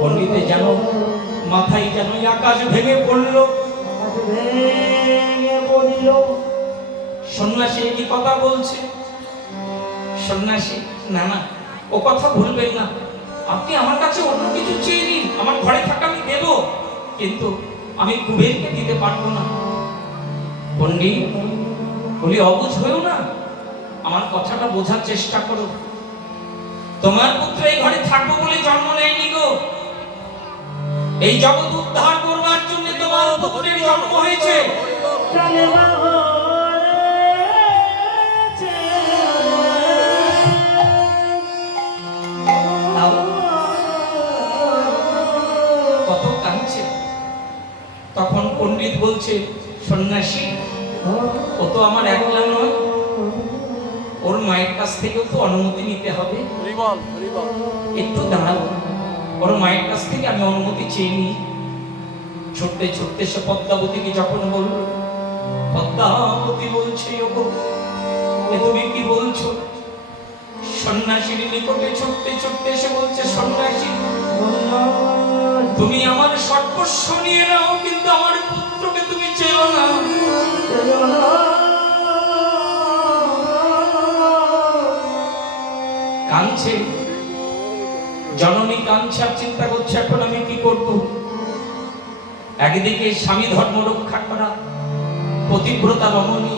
পণ্ডিতে যেন মাথায় যেন আকাশ ভেঙে পড়ল। সন্ন্যাসী কি কথা বলছে? সন্ন্যাসী না না, ও কথা ভুলবেন না, আপনি আমার কাছে অন্য কিছু চেয়ে নিন, আমার ঘরে থাকা আমি দেব, কিন্তু আমি কুবেরকে দিতে পারবো না। পণ্ডিত বলি, অবুঝ হয়েও না, আমার কথাটা বোঝার চেষ্টা করো। তোমার পুত্র এই ঘরে থাকবো বলে জন্ম নেয়নি গো, এই জগৎ উদ্ধার করবার জন্য তোমার পুত্রের জন্ম হয়েছে। কত কাঁদছে। তখন পণ্ডিত বলছে, সন্ন্যাসী ও তো আমার একলা নয়, ওর মায়ের কাছ থেকেও তো অনুমতি নিতে হবে। একটু দাঁড়াও, ওর মায়ের কাছ থেকে আমি অনুমতি চেয়ে নিই। ছুটতে ছুটতে সে পদ্মাবতীকে যখন বলল, পদ্মাবতী বলছে, ওগো তুমি কি বলছো? সন্ন্যাসীর নিকটে ছুটতে ছুটতে এসে বলছে, সন্ন্যাসী তুমি আমার সর্বস্ব নিয়ে নাও, কিন্তু আমার পুত্রকে তুমি চেও না। কাঁদছে জননী, কাঁদছে, আর চিন্তা করছে এখন আমি কি করব। একদিকে স্বামী ধর্ম রক্ষা করা, পতিব্রতা রমণী,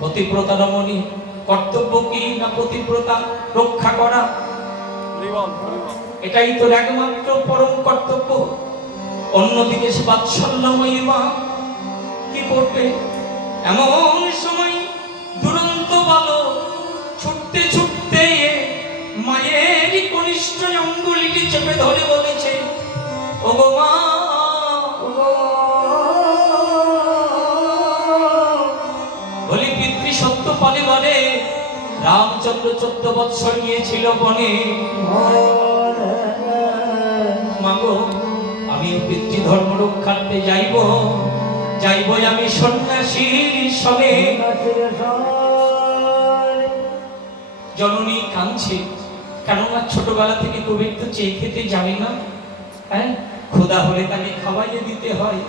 পতিব্রতা রমণী কর্তব্য কি না পতিব্রতা রক্ষা করা, এটাই তোর একমাত্র পরম কর্তব্য। অন্যদিকে সে বাৎসল্যময়ী মা কি করবে? এমন সময় দুরন্ত বালক ছুটতে ছুটতে মায়ের কনিষ্ঠ অঙ্গুলিটি চেপে ধরে বলেছে, ওগো মা, বলি পিতৃ সত্য পালে বলে রামচন্দ্র 14 বৎসর গিয়েছিল বনে। মাগো, আমি পিতৃ ধর্ম রক্ষার্থে যাইব, যাইবই আমি সন্ন্যাসীর সঙ্গে। জননী কাঁদছে, কেননা ছোটবেলা থেকে কুবের তো চেয়ে খেতে জানে না, হ্যাঁ, ক্ষুধা হলে তাকে খাওয়াইয়ে দিতে হয়।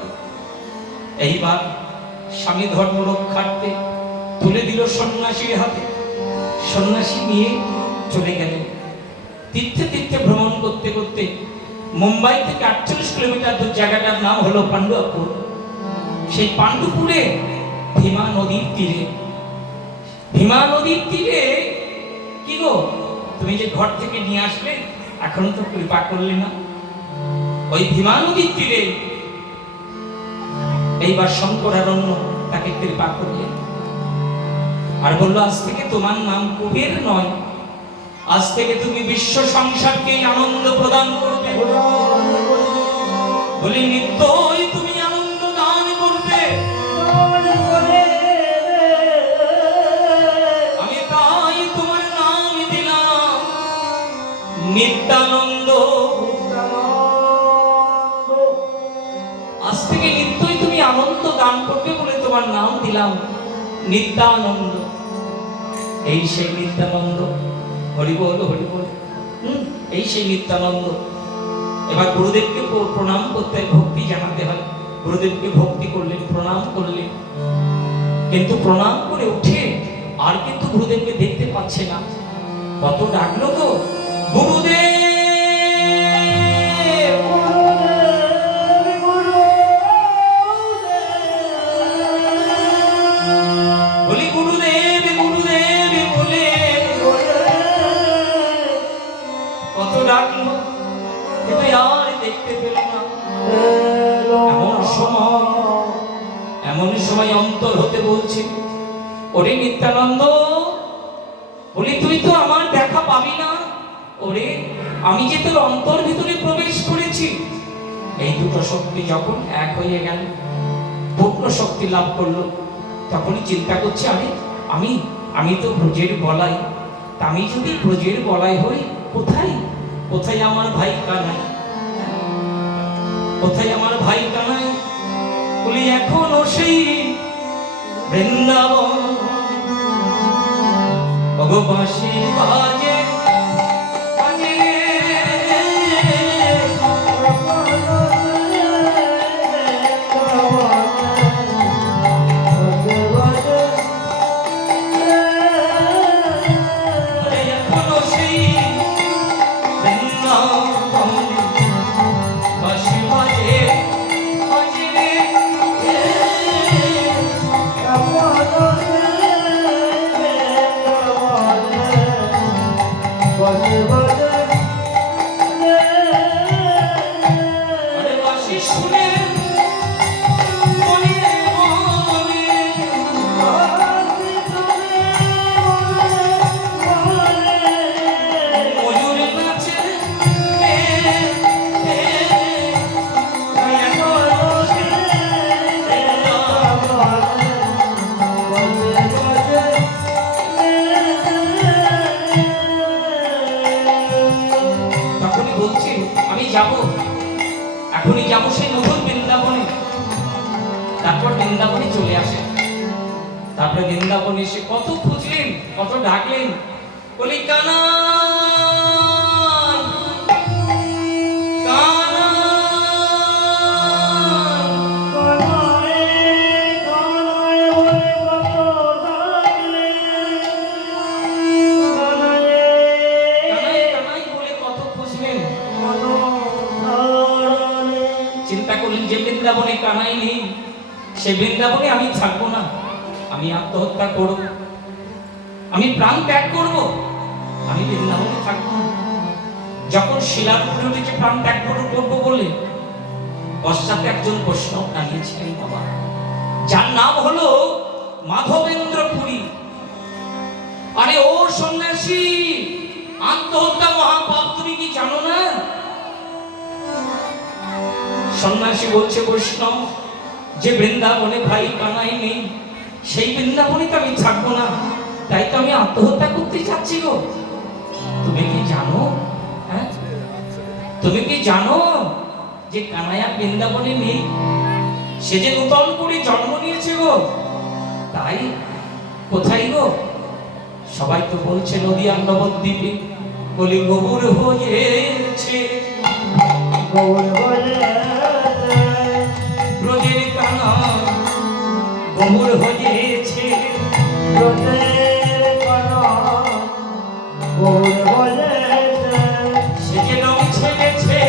এইবার স্বামী ধর্ম রক্ষার্থে তুলে দিল সন্ন্যাসীর হাতে। সন্ন্যাসী নিয়ে চলে গেলেন। তীর্থে তীর্থে ভ্রমণ করতে করতে মুম্বাই থেকে 48 কিলোমিটার দূর জায়গাটার নাম হলো পাণ্ডুপুর। সেই পাণ্ডুপুরে ভীমা নদীর তীরে, ভীমা নদীর তীরে কি গো, তুমি যে ঘর থেকে নিয়ে আসলে এখনো তো কৃপা করলে না। ওই ভীমা নদীর তীরে এইবার শঙ্করারণ্য তাকে কৃপা করলেন আর বললো, আজ থেকে তোমার নাম কুবের নয়, আজ থেকে তুমি বিশ্ব সংসারকে আনন্দ প্রদান করবে। বলি, নিত্যই তুমি আনন্দ দান করবে। আমি তাই তোমার নাম দিলাম নিত্যানন্দ। আজ থেকে নিত্যই তুমি আনন্দ দান করবে বলে তোমার নাম দিলাম নিত্যানন্দ। এই সেই নিত্যানন্দ, হরি বল হরি বল, এই সেই নিত্যানন্দ। এবার গুরুদেবকে প্রণাম করতে হয়, ভক্তি জানাতে হয়। গুরুদেবকে ভক্তি করলেন, প্রণাম করলেন, কিন্তু প্রণাম করে উঠে আর কিন্তু গুরুদেবকে দেখতে পাচ্ছে না। কত ডাকলো তো, গুরুদেব বলি, গুরুদেব গুরুদেব বলে কত ডাকলো, কিন্তু আর দেখতে পেল না। এমন সময় অন্তর হতে বলছে, ওরে নিত্যানন্দ, বলি তুই তো আমার দেখা পাবি না। ওরে, আমি যে তোর অন্তর ভিতরে প্রবেশ করেছি। এই দুটো শক্তি যখন এক হয়ে গেল, পূর্ণ শক্তি লাভ করলো, তখনই চিন্তা করছে, আরে আমি আমি তো ব্রজের বলাই, আমি যদি ব্রজের বলাই হই, কোথায় কোথায় আমার ভাই কানাই, কোথায় আমার ভাই কানাই? বলি, এখনো সেই বৃন্দাবন বাঁশি বাজে বাজে, আরে বাঁশি শুনে মনে মনে ময়ূর নাচে তখনই বলছি আমি যাব, এখনই যাবো সেই নতুন বৃন্দাবনে। তারপর বৃন্দাবনে চলে আসে। তারপরে বৃন্দাবনে এসে কত খুঁজলেন, কত ডাকলেন, বলি কানাই কানাই কানাই কানাই বলে কত খুঁজলেন। চিন্তা করলেন যে বৃন্দাবনে কানাই নেই, সে বৃন্দাবনে আমি থাকবো না, আমি আত্মহত্যা করব, আমি প্রাণ ত্যাগ করব, আমি বৃন্দাবনে থাকবো না। যখন শিলার উপরে উঠেছে প্রাণ ত্যাগ করবো বলে, পশ্চাতে একজন বৈষ্ণব দাঁড়িয়েছিলেন বাবা, যার নাম হলো মাধবেন্দ্র পুরী। আরে ও সন্ন্যাসী, আত্মহত্যা মহাপাপ, তুমি কি জানো না? সন্ন্যাসী বলছে, বৈষ্ণব, যে বৃন্দাবনে ভাই কানাই নেই, সেই বৃন্দাবনে তো আমি থাকবো না, তাই তো আমি আত্মহত্যা করতে চাচ্ছি গো। তুমি কি জানো, হ্যাঁ, তুমি কি জানো যে কানাইয়া বৃন্দাবনে নেই, সে যে নূতন করে জন্ম নিয়েছে গো। তাই কোথায় গো? সবাই তো বলছে নদীয়ার নবদ্বীপে। বলি গৌর হয়েছে, গৌর হয়েছে, ব্রজের কানাই গৌর হয়েছে, ব্রজের কানাই গৌর হয়েছে। সে যে রং ছেড়েছে,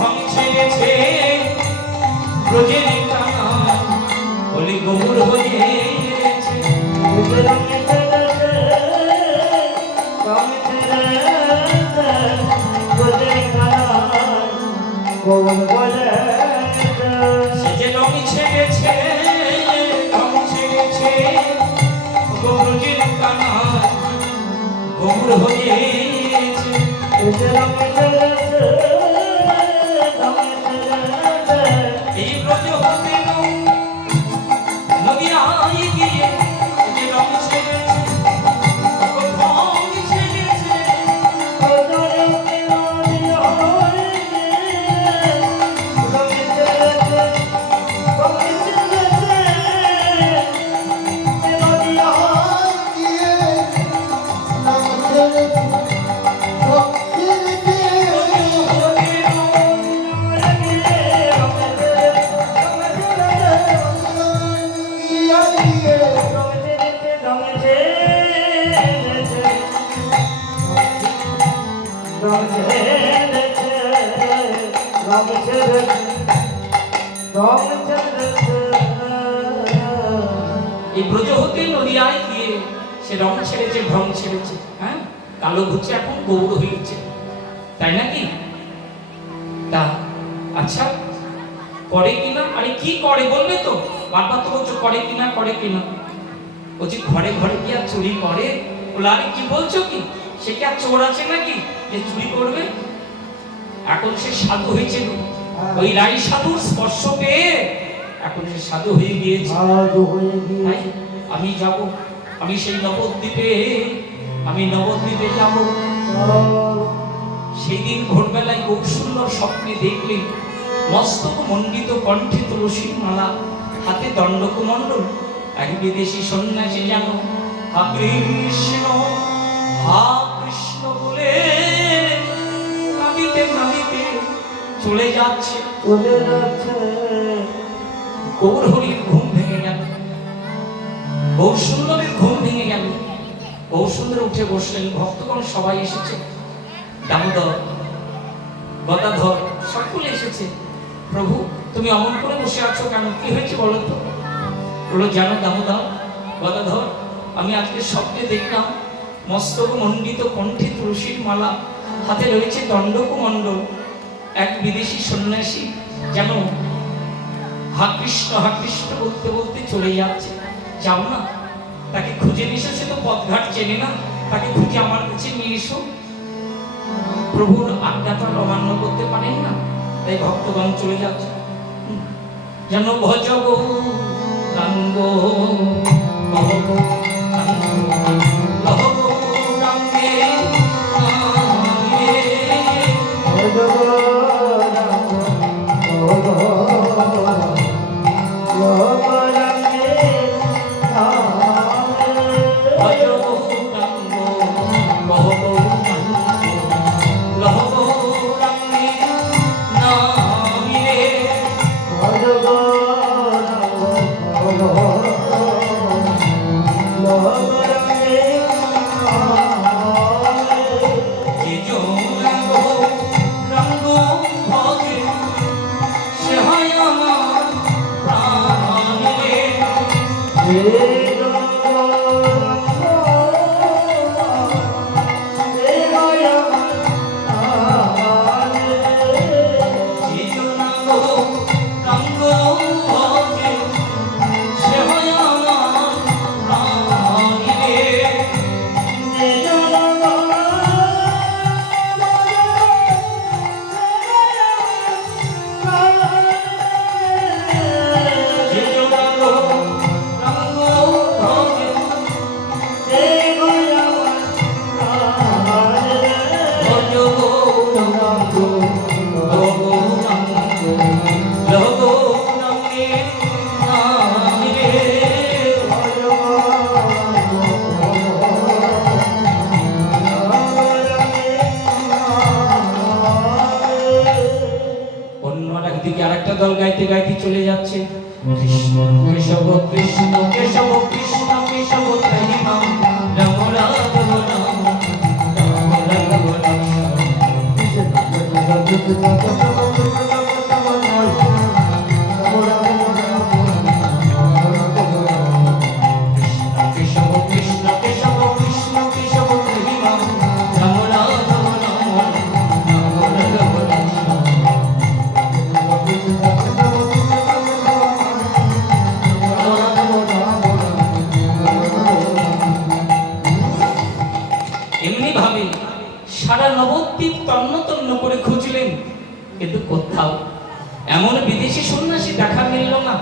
রং ছেড়েছে, ব্রজের কানাই বলি গৌর হয়েছে, রং ছেড়েছে, রং ছেড়েছে, ব্রজের কানাই গৌর হয়েছে। সে যে রং ছেড়েছে, রং ছেড়েছে, ব্রজের কানাই গৌর হয়েছে। এই ব্রজ হতে নদিয়ায় গিয়ে যে রং ছেড়েছে, রং ছেড়েছে, এই ব্রজ হতে নদিয়ায় গিয়ে সে রং ছেড়েছে, ভ্রম ছেড়েছে, হ্যাঁ, কালো ঘুরছে, এখন গৌর হয়েছে, তাই নাকি? তা আচ্ছা, করে কিনা? আরে কি করে বলবে তো? বারবার তো বলছো করে কিনা, করে কিনা। বলছি ঘরে ঘরে কি আর চুরি করে? বলে আরে কি বলছো কি, সে কি আর চোর আছে নাকি যে চুরি করবে? এখন সে সাধু হয়েছে, ওই রাই সাধুর স্পর্শ পেয়ে এখন সে সাধু হয়ে গিয়েছে। আমি যাব, আমি সেই নবদ্বীপে, আমি নবদ্বীপে যাব। সেই দিন ভোরবেলায় খুব সুন্দর স্বপ্নে দেখলে মস্তক মণ্ডিত, কণ্ঠে তুলসীর মালা, হাতে দণ্ডক মণ্ডল, এক বিদেশি সন্ন্যাসী যেন হা কৃষ্ণ বলে কাঁদিতে কাঁদিতে চলে যাচ্ছে, চলে যাচ্ছে। গৌর হরির ঘুম ভেঙে গেল, গৌর সুন্দরের ঘুম ভেঙে গেল। গৌর সুন্দর উঠে বসলেন, ভক্তগণ সবাই এসেছে, দামোদর, গদাধর সকলে এসেছে। প্রভু তুমি অমন করে বসে আছো কেন, কি হয়েছে বলো তো? বলো জানো দামোদর, গদাধর, আমি আজকে স্বপ্নে দেখলাম মস্তক মণ্ডিত, কণ্ঠে তুলসীর মালা, হাতে রয়েছে দণ্ডকমণ্ডল। এক বিদেশি সন্ন্যাসী যেন হা কৃষ্ণ বলতে বলতে চলে যাচ্ছে। যাও না, তাকে খুঁজে নিয়ে এসো, সে তো পথঘাট চেনে না, তাকে খুঁজে আমার কাছে নিয়ে এসো। প্রভুর আজ্ঞা তো অমান্য করতে পারেন না, তাই ভক্তগণ চলে যাচ্ছে। যেন ভজ গৌরাঙ্গ দল গাইতে গাইতে চলে যাচ্ছে। কৃষ্ণ কেশব কৃষ্ণ কেশব কৃষ্ণ কেশব তাই নাম রাম রাঘব রাম রাম রাঘব রাম। কৃষ্ণ কৃষ্ণ কেশব কৃষ্ণ কেশব তাই নাম রাম রাঘব রাম রাম রাঘব রাম। এমনি ভাবে সারা নবদ্বীপ তন্ন তন্ন করে খুঁজলেন, কিন্তু কোথাও এমন বিদেশি সন্ন্যাসী দেখা মিলল না।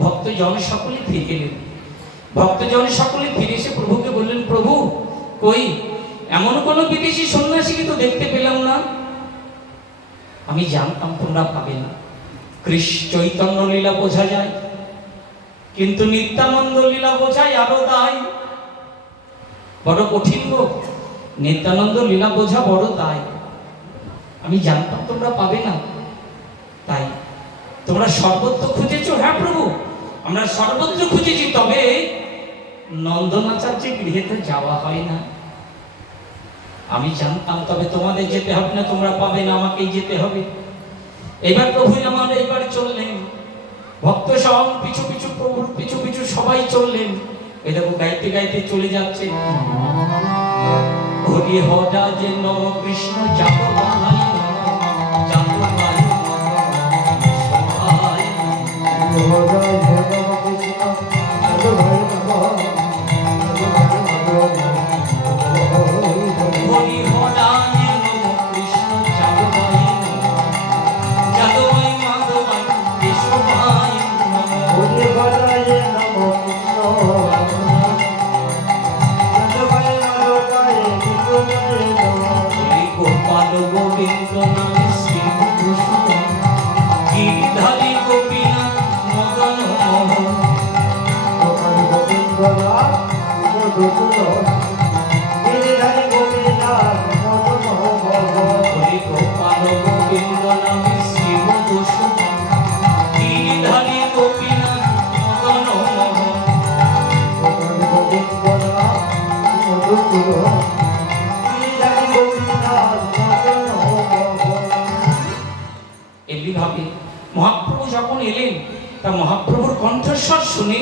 ভক্তজন সকলে ফিরে এলেন। ভক্তজন সকলে ফিরে এসে প্রভুকে বললেন, প্রভু কই এমন কোন বিদেশি সন্ন্যাসীকে তো দেখতে পেলাম না। আমি জানতাম তোমরা পাবে না। কৃষ্ণ চৈতন্য লীলা বোঝা যায়, কিন্তু নিত্যানন্দ লীলা বোঝায় আরো দায়। বড় কঠিন গো, নিত্যানন্দ লীলা বোঝা বড় দায়। আমি জানতাম তোমরা পাবে না, তাই তোমরা সর্বত্র খুঁজেছো। হ্যাঁ প্রভু, আমরা সর্বত্র খুঁজেছি, তবে নন্দনাচার্যের গৃহেতে যাওয়া হয় না। আমি জানতাম, তবে তোমাদের যেতে হবে না, তোমরা পাবে না, আমাকেই যেতে হবে। এবার প্রভু আমার এইবার চললেন, ভক্ত সব পিছু পিছু প্রভুর পিছু পিছু সবাই চললেন। এই দেখো গাইতে গাইতে চলে যাচ্ছে। হরি হরা যে নম কৃষ্ণ যাবো বাহাই যাবো বাহাই সবাই হরি হরা যে নম কৃষ্ণ যাবো বাহাই যাবো বাই মাধবাই সবাই হরি হরা যে নম কৃষ্ণ গোপাল গোবিন্দ নাম শ্রীকৃষ্ণ গিরিধারী গোপীনাথ মদন মোহন। গোপাল গোবিন্দ নাম গিরিধারী গোপীনাথ মদন মোহন। হরি গোপাল গোবিন্দ নাম শ্রীমধুসূদন গিরিধারী গোপীনাথ মদন মোহন। গোপাল গোবিন্দ নাম মধুসূদন। এমনিভাবে মহাপ্রভু যখন এলেন, তা মহাপ্রভুর কণ্ঠস্বর শুনে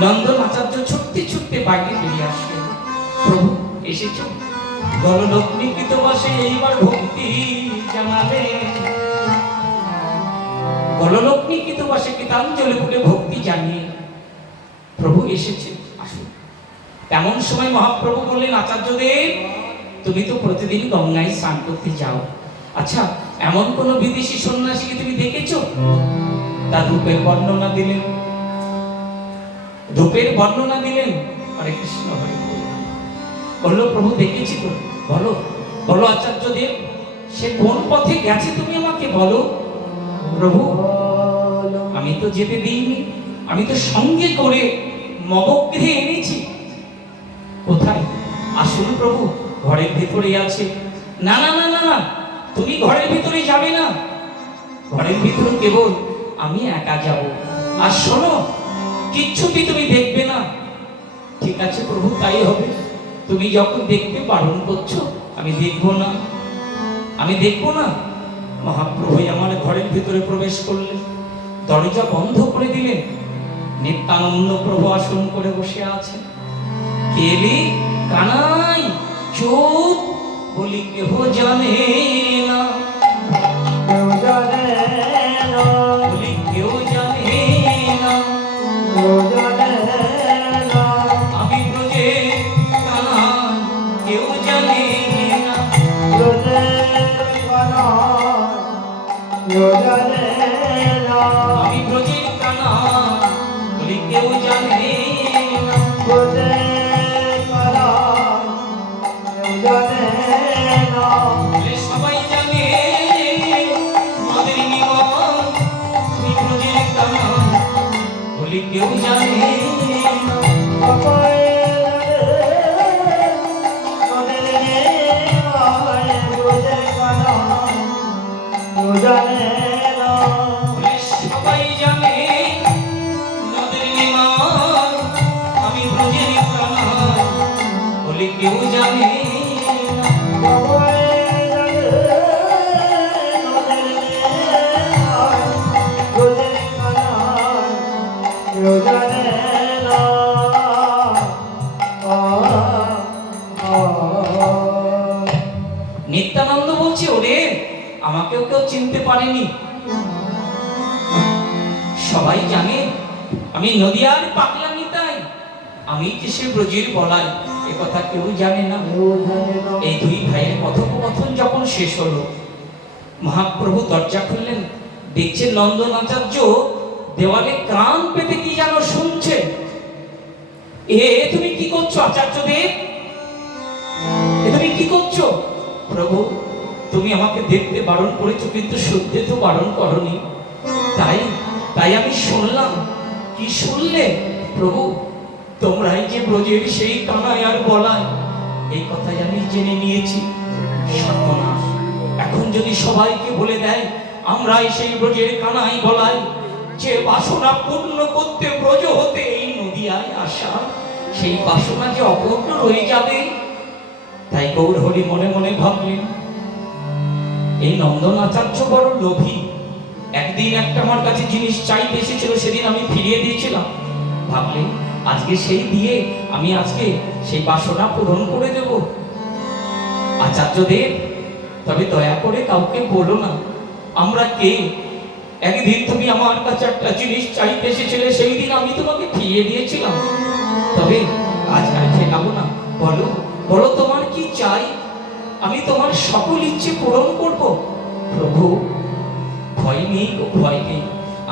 নন্দন আচার্য ছুটতে ছুটতে বাইরে বেরিয়ে আসলেন। এসেছো গললগ্নিকৃত বসে এইবার ভক্তি জানালে গললগ্নিকৃত বসে কৃতাঞ্জলি বলে ভক্তি জানিয়ে প্রভু এসেছে, আসুন। তেমন সময় মহাপ্রভু বললেন, আচার্যদেব তুমি তো প্রতিদিন গঙ্গায় স্নান করতে যাও, আচ্ছা এমন কোন বিদেশি সন্ন্যাসীকে তুমি দেখেছো? তার রূপের বর্ণনা দিলেন, রূপের বর্ণনা দিলেন। হরে কৃষ্ণ হরে বললো, প্রভু দেখেছি তো। বলো বলো আচার্যদেব, সে কোন পথে গেছে তুমি আমাকে বলো। প্রভু আমি তো যেতে দিইনি, আমি তো সঙ্গে করে মগগৃহে এনেছি। কোথায়? আসুন প্রভু, ঘরের ভিতরে আছে। না না না না না, তুমি ঘরের ভিতরে যাবে না, ঘরের ভিতরে কেবল আমি একা যাব। আর শোনো, কিচ্ছুটি তুমি দেখবে না। ঠিক আছে প্রভু, তাই হবে। তুমি যখন দেখতে বারণ করছো, আমি দেখবো না, আমি দেখবো না। মহাপ্রভু আমার ঘরের ভিতরে প্রবেশ করলেন, দরজা বন্ধ করে দিলেন। নিত্যানন্দ প্রভু আসন করে বসে আছেন। কেলি কানাই চোখ বলি কেহ জানে না, বলি কেউ জানে না, আমি ব্রজে কানাই কেউ জানে না, আমি ব্রজের কানাই বলি কেউ জানে না, সবাই জানে আমাদের নিবাস, আমি ব্রজের কানাই বলি কেউ জানে না। সবাই জানে নদের নিমাই, আমি ব্রজের কানাই বলি কেউ জানে না। নিত্যানন্দ বলছে, ওরে আমাকেও কেউ চিনতে পারেনি। সবাই জানে আমি নদিয়ার পাগলা নিতাই, আমি যে সে ব্রজের বলাই, এ কথা কেউ জানে না। এই দুই ভাইয়ের কথোপকথন যখন শেষ হলো, মহাপ্রভু দরজা খুললেন, দেখছেন নন্দন আচার্য দেওয়ালে কান পেতে কি যেন শুনছে। এ তুমি কি করছো আচার্যদেব, এ তুমি কি করছো? প্রভু তুমি আমাকে দেখতে বারণ করেছো, কিন্তু শুনতে তো বারণ করনি। তাই তাই আমি শুনলাম। কি শুনলে? প্রভু তোমরাই যে ব্রজের সেই কানাই আর বলাই, এই কথাই আমি জেনে নিয়েছি। সর্বনাশ, এখন যদি সবাইকে বলে দেয় আমরাই সেই ব্রজের কানাই বলাই, যে বাসনা পূর্ণ করতে ব্রজ হতে এই নদিয়ায় আসা, সেই বাসনা যে অপূর্ণ রয়ে যাবে। তাই গৌর হরি মনে মনে ভাবলেন, এই নন্দন আচার্য বড় লোভী। একদিন একটা আমার কাছে জিনিস চাইতে এসেছিল, সেদিন আমি ফিরিয়ে দিয়েছিলাম। ভাবলেন আজকে সেই দিয়ে আমি আজকে সেই বাসনা পূরণ করে দেব। আচার্যদেব তবে দয়া করে কাউকে বলো না আমরা কে। একদিন তুমি আমার কাছে একটা জিনিস চাইতে এসেছিলে, সেই দিন আমি তোমাকে ফিরিয়ে দিয়েছিলাম। তবে আজ আর ফেরাবো না। বলো বলো তোমার কি চাই, আমি তোমার সকল ইচ্ছে পূরণ করব। প্রভু ভয় নেই গো, ভয় নেই,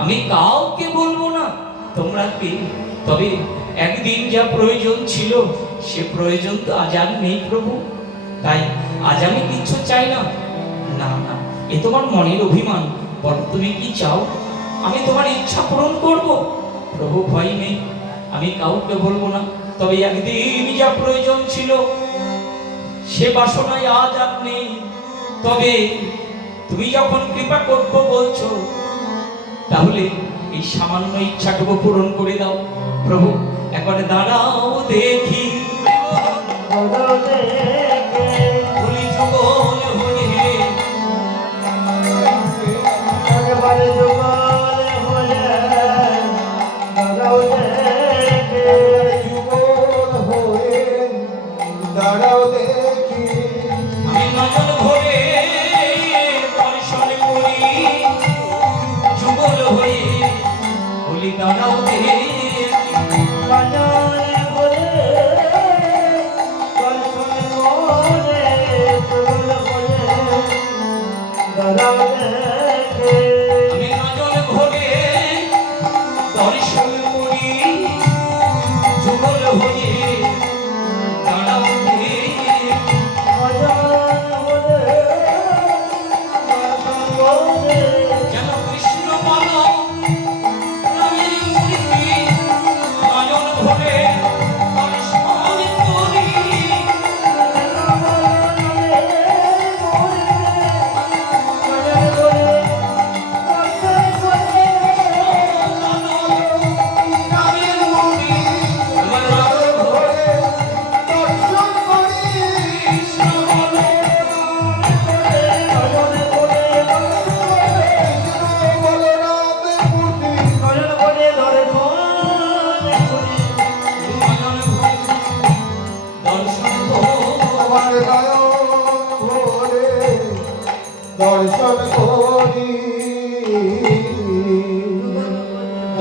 আমি কাউকে বলবো না তোমরা কে। তবে একদিন যা প্রয়োজন ছিল, সে প্রয়োজন তো আজ আর নেই প্রভু। তাই আজ আমি কিচ্ছু চাই না। না না, এ তোমার মনের অভিমান। বলো তুমি কি চাও, আমি তোমার ইচ্ছা পূরণ করব। প্রভু ভয় নেই, আমি কাউকে বলবো না। তবে একদিন যা প্রয়োজন ছিল, সে বাসনায় আজ আর নেই। তবে তুমি যখন কৃপা করবো বলছো, তাহলে এই সামান্য ইচ্ছাটুকু পূরণ করে দাও। প্রভু একবারে দাঁড়াও দেখি, বলি যুগল হয়ে, একবারে যুগল হয়ে, দাঁড়াও দেখে, যুগল হয়ে, দাঁড়াও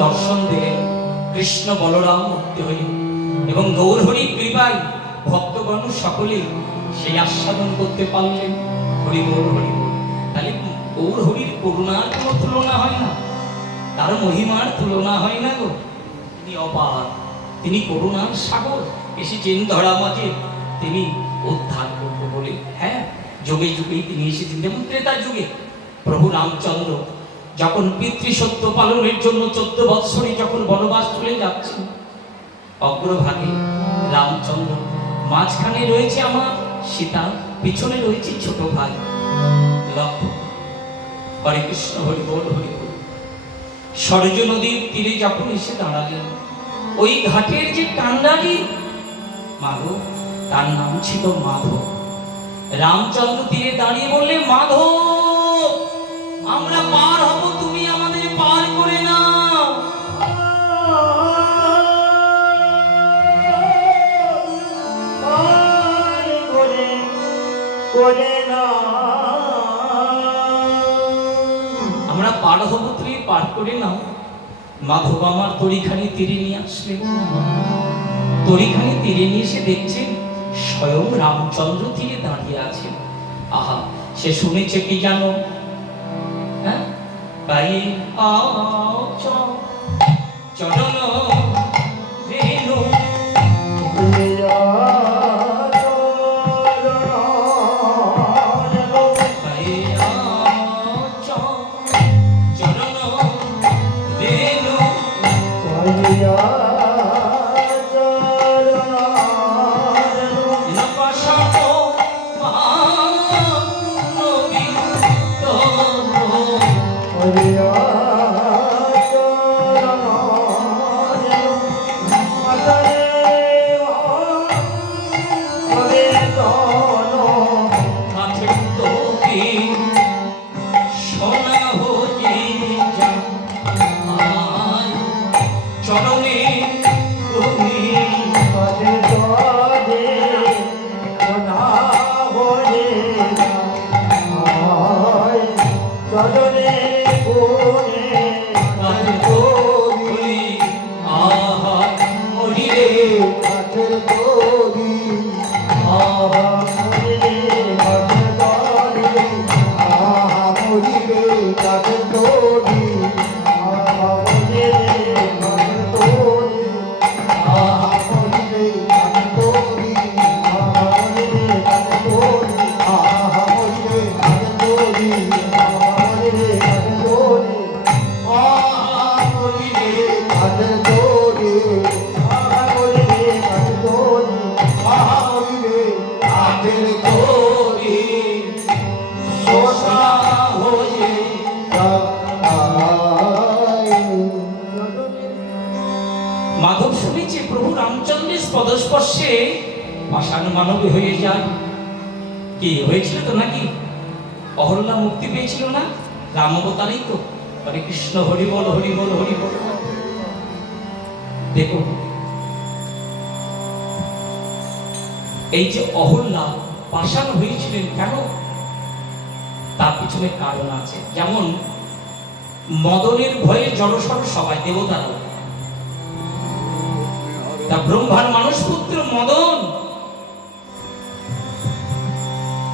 দর্শন দিলেন কৃষ্ণ বলরাম মুক্তি হইল এবং গৌরহরির কৃপায় ভক্তগণ সকলে সেই আস্বাদন করতে পারলেন। হরি বল হরি বল। তাহলে গৌরহরির করুণার কোনো তুলনা হয় না, তার মহিমার তুলনা হয় না গো। তিনি অপার, তিনি করুণার সাগর, এসেছেন ধরা মাঝে তিনি উদ্ধার করবো বলে। হ্যাঁ, যুগে যুগেই তিনি এসেছেন। যেমন ত্রেতা যুগে প্রভু রামচন্দ্র যখন পিতৃসত্য পালনের জন্য 14 বৎসরে যখন বনবাস চলে যাচ্ছেন, অগ্রভাগে রামচন্দ্র, মাঝখানে রয়েছে আমার সীতা, পিছনে রয়েছে ছোট ভাই লক্ষ্মণ। হরে কৃষ্ণ হরি বল হরি বল। সরজ নদীর তীরে যখন এসে দাঁড়ালেন, ওই ঘাটের যে কান্ডারি মাধব, তার নাম ছিল মাধব। রামচন্দ্র তীরে দাঁড়িয়ে বললে, মাধব আমরা পার হব, তুমি আমাদের পার করে না। আমরা পার হব, তুমি পার করে নাও। মাধব আমার তরিখানি তীরে নিয়ে আসলেন। তরিখানি তীরে নিয়ে এসে দেখছেন স্বয়ং রামচন্দ্র তীরে দাঁড়িয়ে আছেন। আহা, সে শুনেছে কি জানো? হ্যাঁ, ভাই চরণ রেণু মাধব শুনেছে প্রভু রামচন্দ্রের পদস্পর্শে পাষাণ মানবী হয়ে যায়। কি হয়েছিল তো নাকি? অহল্যা মুক্তি পেয়েছিল না? রাম অবতারেই তো। হরে কৃষ্ণ হরি বল হরি বল হরি বল। দেখুন, এই যে অহল্যা পাষাণ হয়েছিলেন কেন, তার পিছনে কারণ আছে। যেমন মদনের ভয়ে জড়সড় সবাই, দেবতারা, তা ব্রহ্মার মানস পুত্র মদন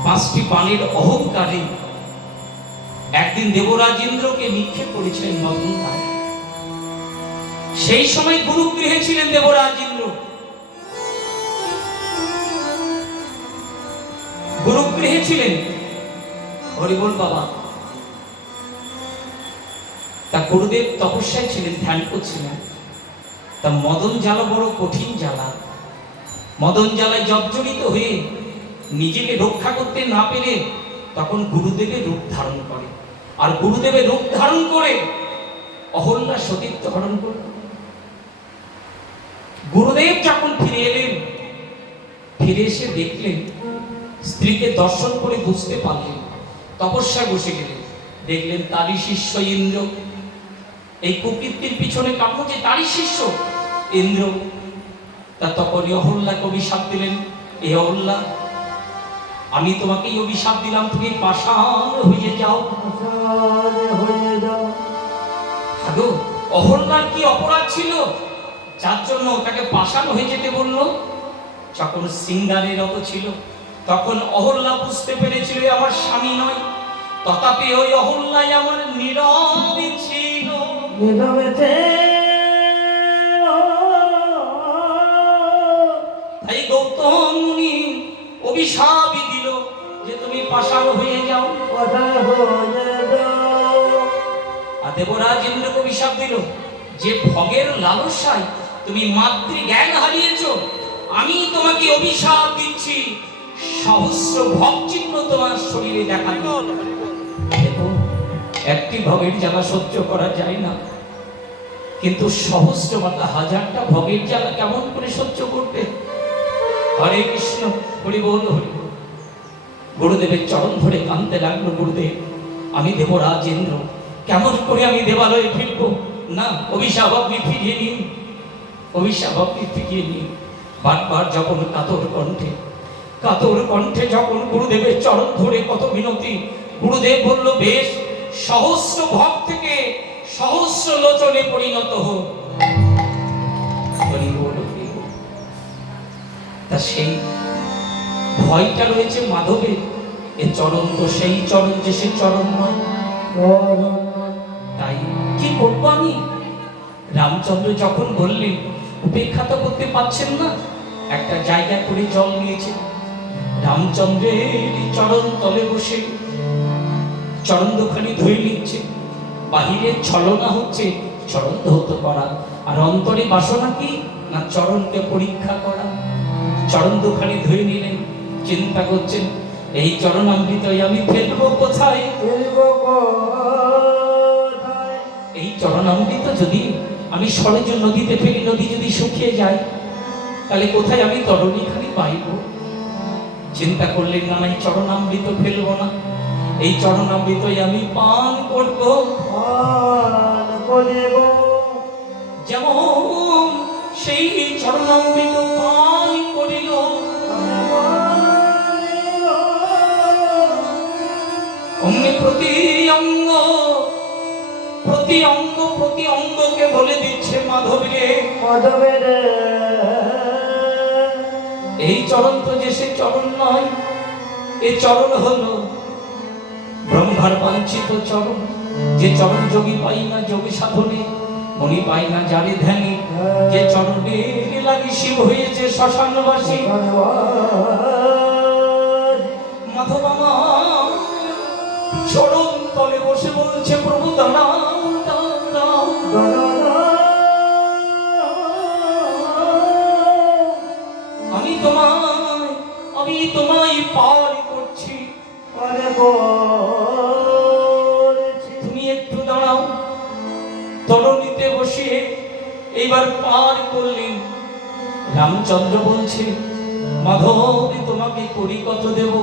5টি পানির অহংকারে একদিন দেবরাজ ইন্দ্রকে নিক্ষেপ করেছিলেন মদন। সেই সময় গুরুগৃহে ছিলেন দেবরাজ ইন্দ্র। গুরুগৃহে ছিলেন, হরিবল বাবা। তা গুরুদেব তপস্যায় ছিলেন, ধ্যান করছিলেন। তা মদন জ্বালা বড় কঠিন জ্বালা। মদন জ্বালায় জর্জরিত হয়ে নিজেকে রক্ষা করতে না পেরে তখন গুরুদেবের রূপ ধারণ করে। আর গুরুদেবের রূপ ধারণ করে অহল্যা সতীত্ব হরণ করল। গুরুদেব যখন ফিরে এলেন, ফিরে এসে দেখলেন, স্ত্রীকে দর্শন করে বুঝতে পারলেন, তপস্যায় বসে গেলেন। দেখলেন তারই শিষ্য ইন্দ্র। এই কুকীর্তির পিছনে কারণ যে তারই শিষ্য ইন্দ্র। তা তখনই অহল্যা কবি সাপ দিলেন, এ অহল্যা আমি তোমাকে অভিশাপ দিলাম, তুমি পাষাণ হয়ে যাও। আগো অহল্যার কি অপরাধ ছিল যার জন্য তাকে পাষাণ হয়ে যেতে বললো? যখন সিংহারে রত ছিল তখন অহল্যা বুঝতে পেরেছিল আমার স্বামী নয়, তথাপি ওই অহল্যাই আমার নীরবে ছিল। তাই গৌতম মুনি অভিশাপই দিল যে তুমি পাষাণ হয়ে যাও। আর দেবরাজ ইন্দ্রকে অভিশাপ দিল যে ভোগের লালসায় তুমি মাতৃজ্ঞান হারিয়েছো, আমি তোমাকে অভিশাপ দিচ্ছি, সহস্র ভোগ চিহ্ন তোমার শরীরে দেখা দিল। দেখো, একটি ভোগের জ্বালা সহ্য করা যায় না, কিন্তু সহস্র মাতা হাজারটা ভোগের জ্বালা কেমন করে সহ্য করবে? হরে কৃষ্ণ, হরি বল হরি বল। গুরুদেবের চরণ ধরে কাঁদতে লাগলো, গুরুদেব আমি দেবরাজ ইন্দ্র, কেমন করে আমি দেবালয়ে ফিরবো? না, অভিশাপ আপনি ফিরিয়ে নিন, অভিশাপ আপনি ফিরিয়ে নিন। বারবার যখন কাতর কণ্ঠে যখন গুরুদেবের চরণ ধরে কত মিনতি, গুরুদেব বলল বেশ, সহস্র ভোগ থেকে সহস্র লোচনে পরিণত হোক। তা সেই ভয়টা রয়েছে মাধবের, এ চরণ তো সেই চরণ যে সে চরণ নয়। তাই কি করবো আমি? রামচন্দ্র যখন বললেন উপেক্ষা তো করতে পারছেন না, একটা জায়গা করে জল নিয়েছে, রামচন্দ্রের চরণ তলে বসে চরণ দুখানি ধুয়ে নিচ্ছে। বাহিরে ছলনা হচ্ছে চরণ ধৌত করা, আর অন্তরে বাসনা কি না চরণকে পরীক্ষা করা। চরণ দুখানি ধুয়ে নিলেন, চিন্তা করছেন এই চরণামৃত আমি ফেলবো কোথায়? এই চরণামৃত যদি আমি সরেজ নদীতে ফেলি, নদী যদি শুকিয়ে যায়, তাহলে কোথায় আমি তরণীখানি পাইব? চিন্তা করলেন না, এই চরণামৃত ফেলবো না, এই চরণামৃতই আমি পান করব। যেমন সেই চরণামৃত পান করিল, অমনি প্রতি অঙ্গকে বলে দিচ্ছে মাধবের, এই চরণ তো যে সে চরণ নয়, এই চরণ হলো ব্রহ্মার বাঞ্ছিত চরণ, যে চরণ যোগী পাই না যোগী সাধনে, মনি পাই না যারে ধ্যানে, যে চরণে লাগি শিব হয়েছে শ্মশানবাসী। মাধব আমার চরণ তলে বসে বলছে প্রভু দাঁড়াও, আমি তোমায় পার করছি, তুমি একটু দাঁড়াও। তরণীতে বসিয়ে এইবার পার করলেন। রামচন্দ্র বলছে মাধব তোমাকে করি কত দেব?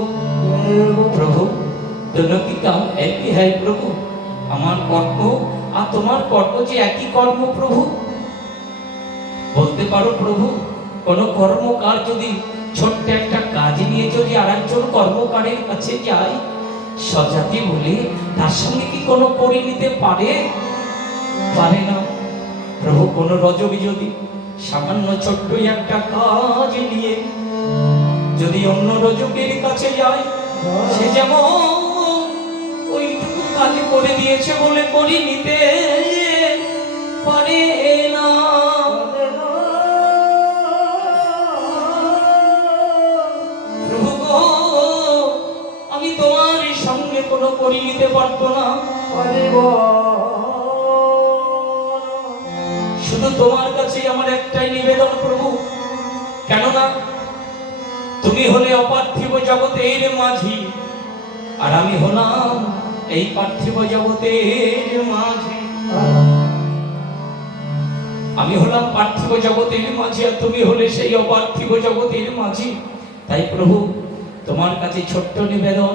প্রভু दोनों की काम एक ही है प्रभु, আমার কর্ম আর তোমার কর্ম যে একই কর্ম প্রভু। বলতে পারো প্রভু, কোন কর্মকার যদি ছোট্ট একটা কাজ নিয়ে যদি আরেকজন কর্মকারের কাছে যায়, সজাতি বলে তার সঙ্গে কি কোনো করে নিতে পারে? পারে না প্রভু। কোন রজবী যদি সামান্য ছোট্ট একটা কাজ নিয়ে যদি অন্য রজকের কাছে যায়, সে যেমন ওইটুকু কাজ করে দিয়েছে বলে করি নিতে পারে না। প্রভু গো, আমি তোমার সঙ্গে কোনো করি নিতে পারবো না, শুধু তোমার কাছে আমার একটাই নিবেদন প্রভু। কেননা তুমি হলে অপার্থিব জগতের মাঝি, আর আমি হলাম এই পার্থিব জগতের মাঝি। আমি হলাম পার্থিব জগতের মাঝি, আর তুমি হলে সেই অপার্থিব জগতের মাঝি। তাই প্রভু তোমার কাছে ছোট্ট নিবেদন,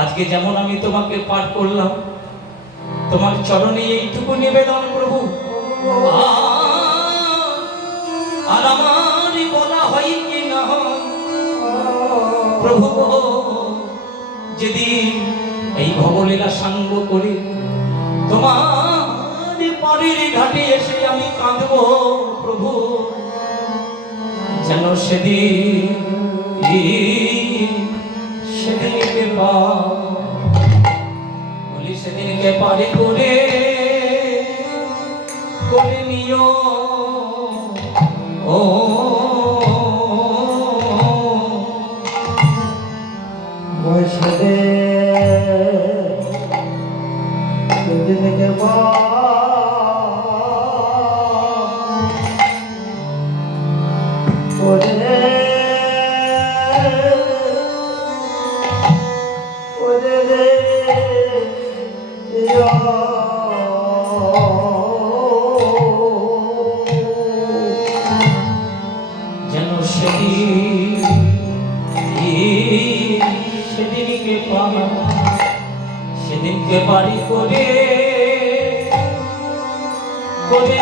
আজকে যেমন আমি তোমাকে পাঠ করলাম, তোমার চরণে এইটুকু নিবেদন প্রভু। আর আমার বলা হয় কি না, প্রভু গো, যেদিন এই ভবলীলা সাঙ্গ করে তোমার পাড়ের ঘাটে এসে আমি কাঁদব প্রভু, যেন সেদিনকে বলি সেদিনকে পারে করে নিও ও সেদিনকে যেন সেদিনকে বাড়ি করে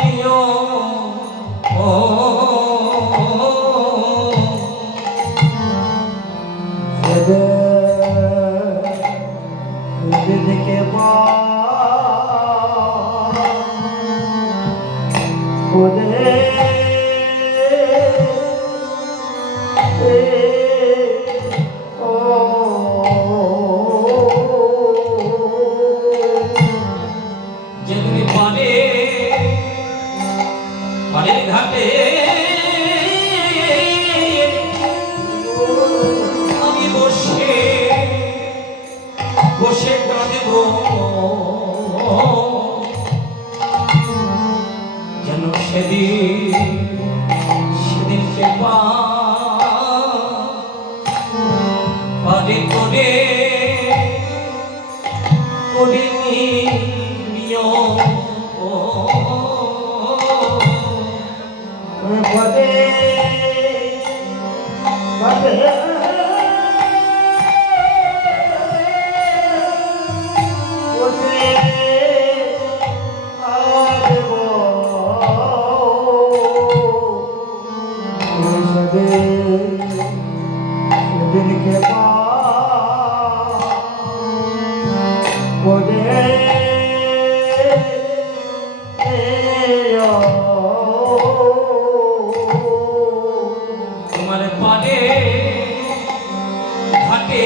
নিও ও সেদিনকে যেদিন পাড়ের ঘাটে আমি বসে কাঁদব, যেন সেদিনকে পারে করে নিও ও সেদিনকে তোমার পাড়ে ঘাটে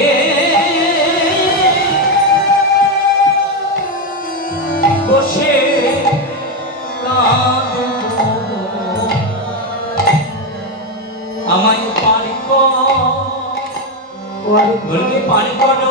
বসে আমায় পারি বলকে পারি করো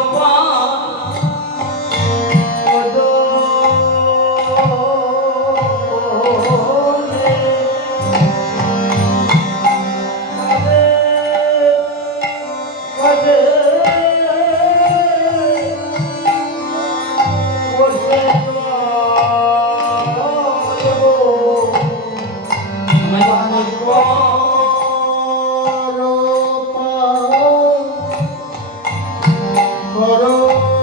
করো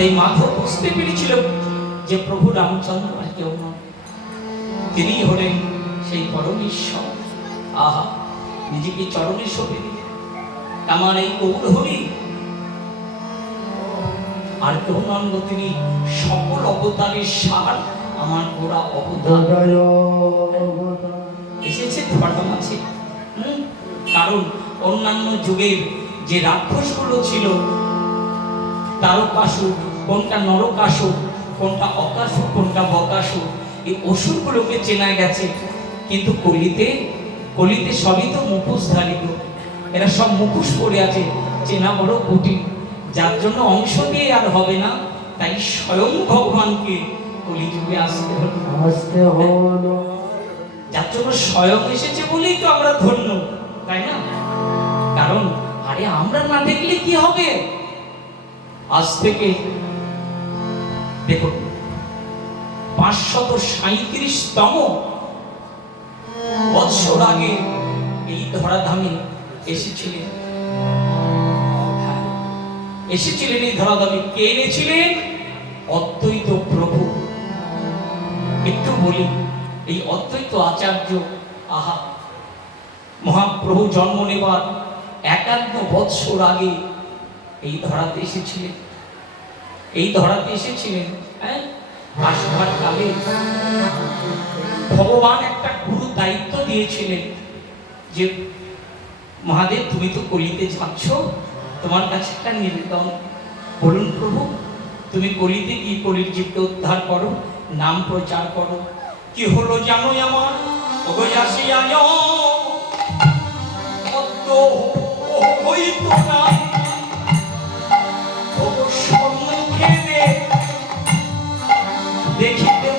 তাই মাধব বুঝতে পেরেছিল যে প্রভু রামচন্দ্র আর কেউ নয়, তিনি হলেন সেই পরমেশ্বর। আহা, নিজেকে চরণে সঁপে দিলেন, আমার এই গৌর হরি আর কেউ নন গো, তিনি সকল অবতারের সার, আমার গোড়া অবতার এসেছে ধর্ম আছে। কারণ অন্যান্য যুগের যে রাক্ষসগুলো ছিল, তারকাসুর, কোনটা নরকাসুর, কোনটা অকাসুর, কোনটা বকাসুর, এই অসুরগুলোকে চেনা গেছে। কিন্তু কলিতে সবই তো মুখোশধারী গো, এরা সব মুখোশ পরে আছে, চেনা বড় কঠিন। যার জন্য অংশ দিয়ে আর হবে না, তাই স্বয়ং ভগবানকে কলিযুগে আসতে হলো। যার জন্য স্বয়ং এসেছে বলেই তো আমরা ধন্য, তাই না? কারণ আরে আমরা না দেখলে কি হবে? আজ থেকে দেখুন 537তম বৎসর আগে এই ধরাধামে এসেছিলেন। এসেছিলেন এই ধরাধামে, কে এনেছিলেন? অদ্বৈত প্রভু। একটু বলি, এই অদ্বৈত আচার্য, আহা, মহাপ্রভু জন্ম নেবার 51 বৎসর আগে এই ধরাতে এসেছিলেন। এই ধরাতে এসেছিলেন, হ্যাঁ, আসবার কালে ভগবান একটা গুরু দায়িত্ব দিয়েছিলেন যে মহাদেব, তুমি তো কলিতে যাচ্ছ, তোমার কাছে একটা নিবেদন। বলুন প্রভু, তুমি কলিতে কি কলির জীবকে উদ্ধার করো, নাম প্রচার করো। কি হলো জানো আমার? দেখিতে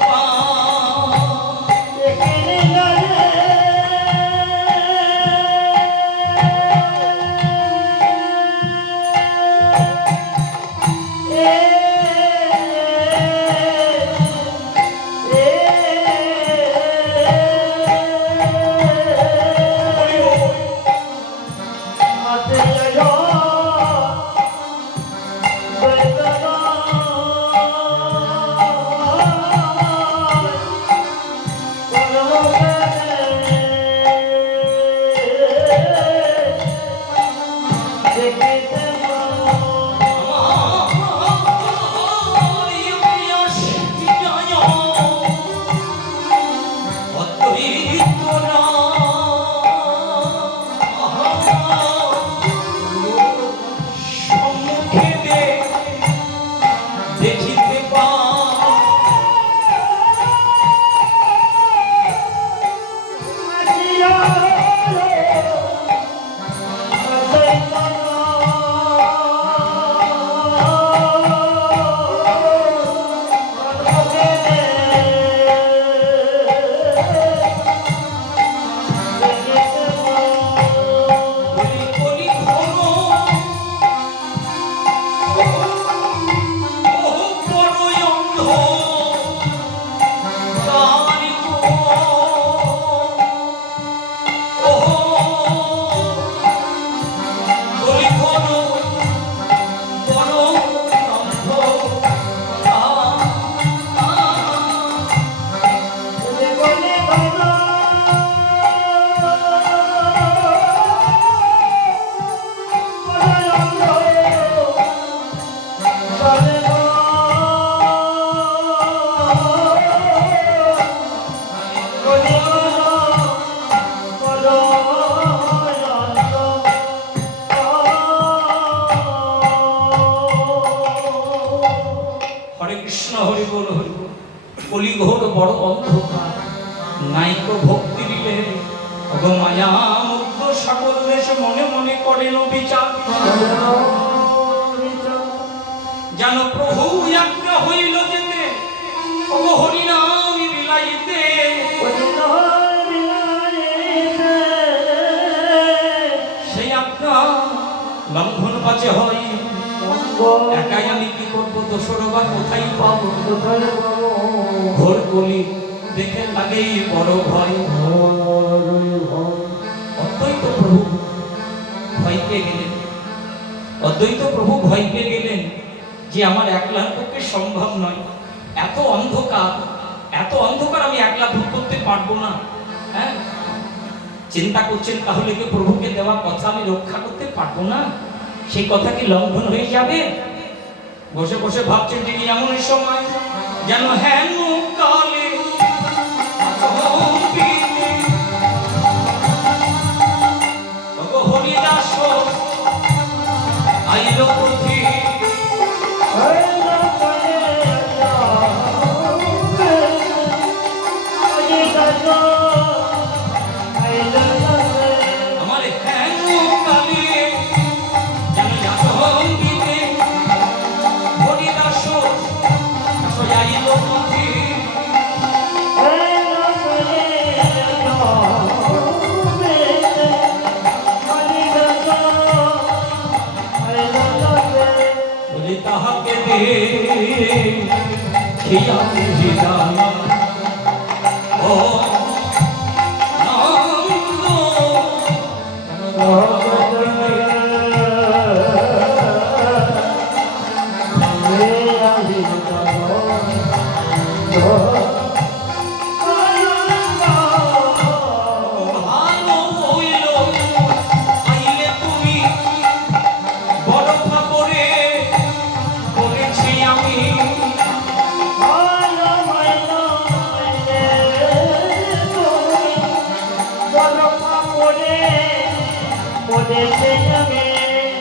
কলিঘোর বড় অন্ধকার, নাইকো ভক্তি দিলে মায়া মুগ্ধ সকল দেশ মনে মনে করেন বিচার। যেন প্রভু আজ্ঞা হইল যেতে, হরিনাম বিলাইতে। সেই আজ্ঞা লঙ্ঘন বাজে হয়, একাই আমি কি করবো, দোসর বা কোথায় পাবো? ঘোর কলি দেখে লাগে বড় ভয়। অদ্বৈত প্রভু ভয় পেয়ে গেলেন, অদ্বৈত প্রভু ভয় পেয়ে গেলেন। যে আমার একলার পক্ষে সম্ভব নয়, এত অন্ধকার আমি একলা ভোগ করতে পারবো না। হ্যাঁ, চিন্তা করছেন তাহলে কি প্রভুকে দেওয়া কথা আমি রক্ষা করতে পারবো না? সেই কথা কি লঙ্ঘন হয়ে যাবে? বসে বসে ভাবছেন তিনি এমন সময় যেন হেন কালে হরিদাস আইল পথে আমার হেন কালে যেন যাতন দিতে হরিদাস আইল পথে। বলে তাহাকে দেখিয়া হৃদয় ও নন্দ ভালো হইল আইলে তুমি, বড় খবরে বলেছি আমি।